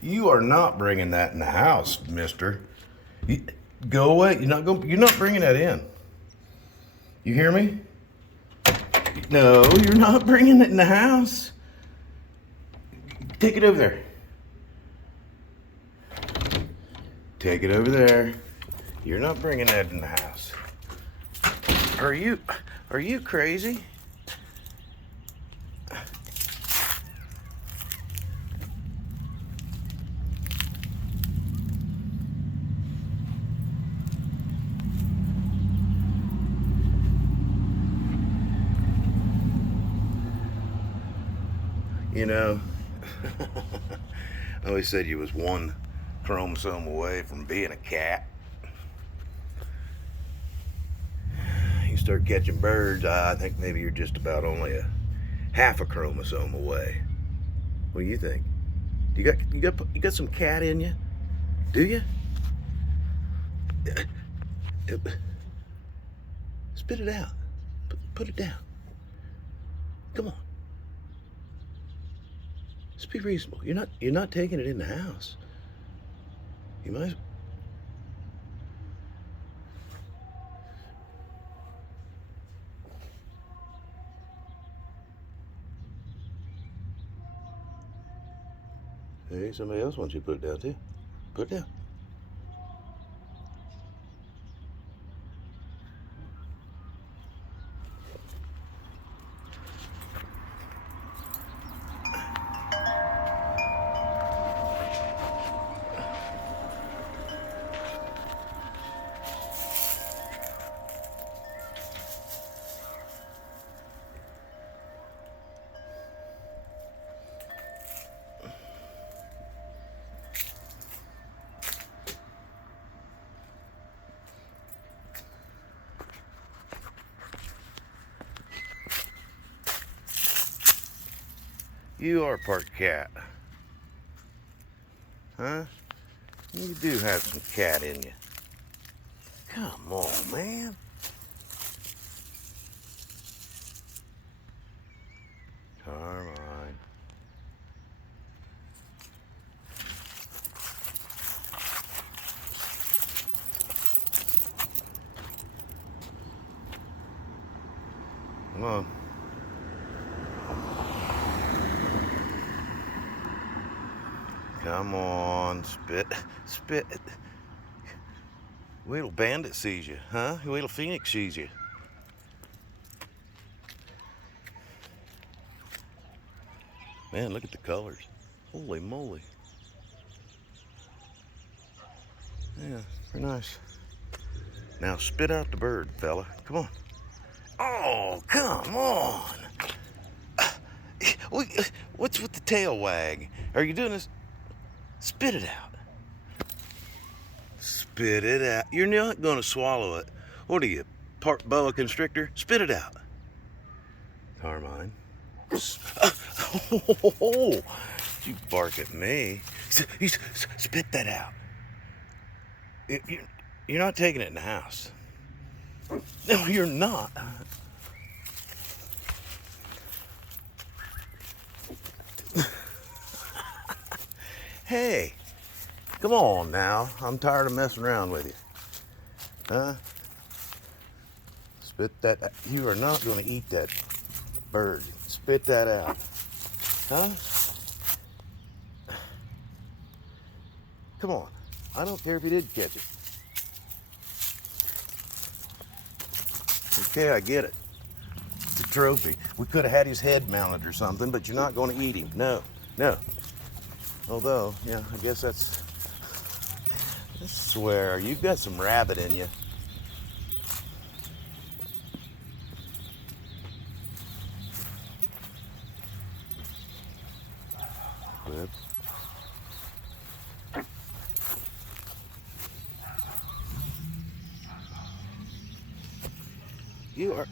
You are not bringing that in the house, mister. Go away. You're not bringing that in. You hear me? No, you're not bringing it in the house. Take it over there. Take it over there. You're not bringing that in the house. Are you crazy? You know, I always said you was one chromosome away from being a cat. You start catching birds, I think maybe you're just about only a half a chromosome away. What do you think? You got some cat in you? Do you? Spit it out. Put it down. Come on. Just be reasonable. You're not taking it in the house. You might. Hey, somebody else wants you to put it down too. Put it down. You are part cat. Huh? You do have some cat in you. Come on, man. Carmine. Come on. Come on, spit. Wait till Bandit sees you, huh? Wait till Phoenix sees you. Man, look at the colors. Holy moly. Yeah, very nice. Now spit out the bird, fella. Come on. Oh, come on. What's with the tail wag? Are you doing this? Spit it out. Spit it out. You're not going to swallow it. What are you, part boa constrictor? Spit it out. Carmine. Oh, you bark at me. Spit that out. You're not taking it in the house. No, you're not. Hey, come on now. I'm tired of messing around with you. Huh? Spit that. You are not going to eat that bird. Spit that out. Huh? Come on. I don't care if you did catch it. Okay, I get it. It's a trophy. We could have had his head mounted or something, but you're not going to eat him. No. Although, yeah, I guess that's... I swear, you've got some rabbit in you. Good. You are...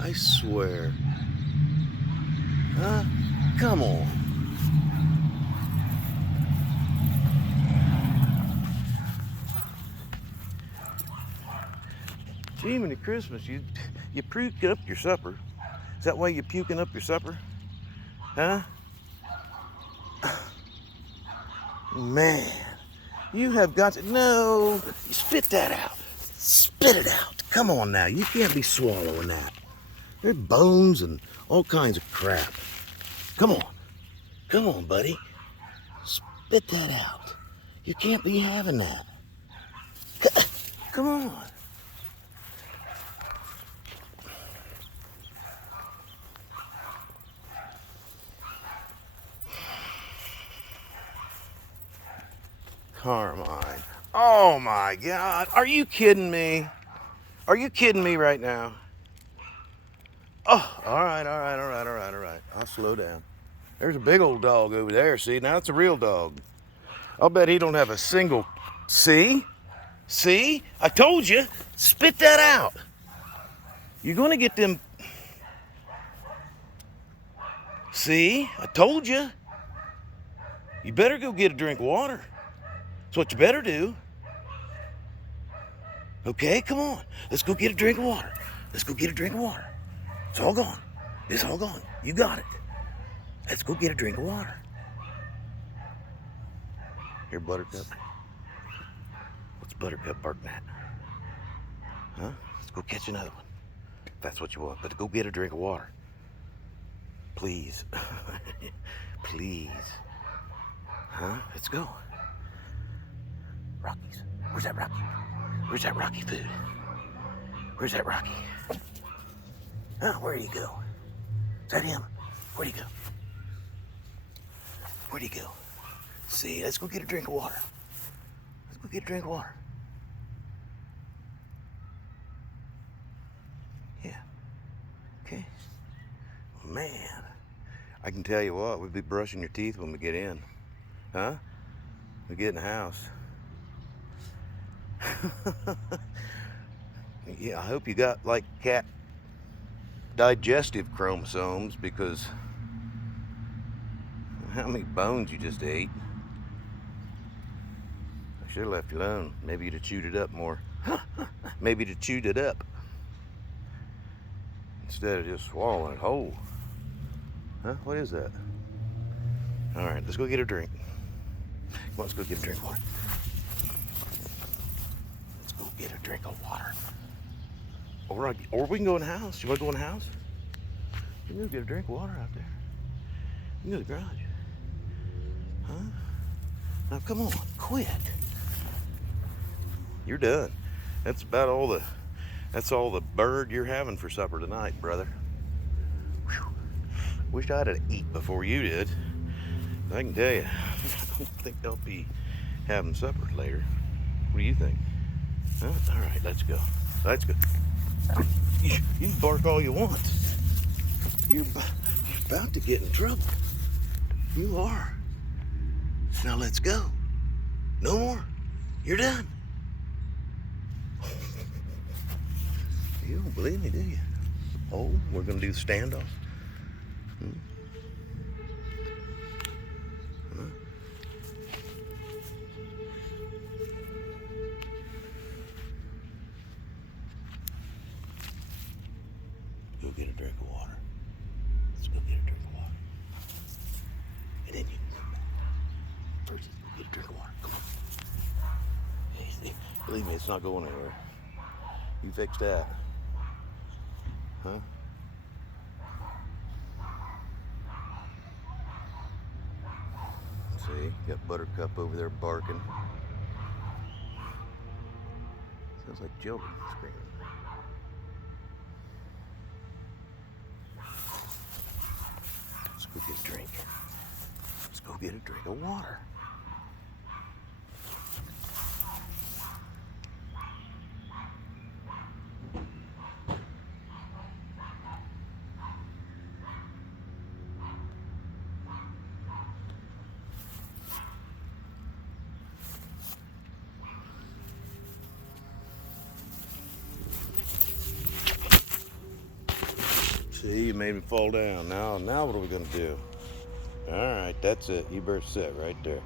I swear. Huh? Come on. Jiminy Christmas, you puked up your supper. Is that why you puking up your supper? Huh? Man, you have got to, no, spit that out. Spit it out. Come on now, you can't be swallowing that. There's bones and all kinds of crap. Come on. Come on, buddy. Spit that out. You can't be having that. Come on. Carmine. Oh my God. Are you kidding me? Are you kidding me right now? Oh, all right. I'll slow down. There's a big old dog over there. See, now it's a real dog. I'll bet he don't have a single. See? See? I told you. Spit that out. You're going to get them. See? I told you. You better go get a drink of water. That's what you better do. Okay, come on. Let's go get a drink of water. Let's go get a drink of water. It's all gone. It's all gone. You got it. Let's go get a drink of water. Here, Buttercup. What's Buttercup barking at? Huh? Let's go catch another one. If that's what you want. But go get a drink of water. Please. Please. Huh? Let's go. Rockies. Where's that Rocky? Where's that Rocky food? Where's that Rocky? Oh, where'd he go? Is that him? Where'd he go? Where'd he go? See, let's go get a drink of water. Let's go get a drink of water. Yeah. Okay. Man, I can tell you what, we'll be brushing your teeth when we get in. Huh? We get in the house. Yeah, I hope you got like cat digestive chromosomes, because how many bones you just ate? I should have left you alone. Maybe you'd have chewed it up more. Maybe you'd have chewed it up instead of just swallowing it whole. Huh? What is that? All right, let's go get a drink. Come on, let's go get a drink of water. Let's go get a drink of water. Or we can go in the house. You want to go in the house? You can go get a drink of water out there. You can go to the garage. Huh? Now come on, quit. You're done. That's about all the bird you're having for supper tonight, brother. Whew. Wish I'd have eat before you did. I can tell you, I don't think they'll be having supper later. What do you think? Huh? All right, let's go. Let's go. You can bark all you want. You're about to get in trouble. You are. Now let's go. No more. You're done. You don't believe me, do you? Oh, we're going to do the standoff. Huh? Go get a drink of water. Let's go get a drink of water. And then you can come back. First, go get a drink of water. Come on. Hey, believe me, it's not going anywhere. You fix that. Huh? See, got Buttercup over there barking. Sounds like children screaming. Let's go get a drink. Let's go get a drink of water. See, you made me fall down. Now what are we gonna do? All right, that's it. You better sit right there.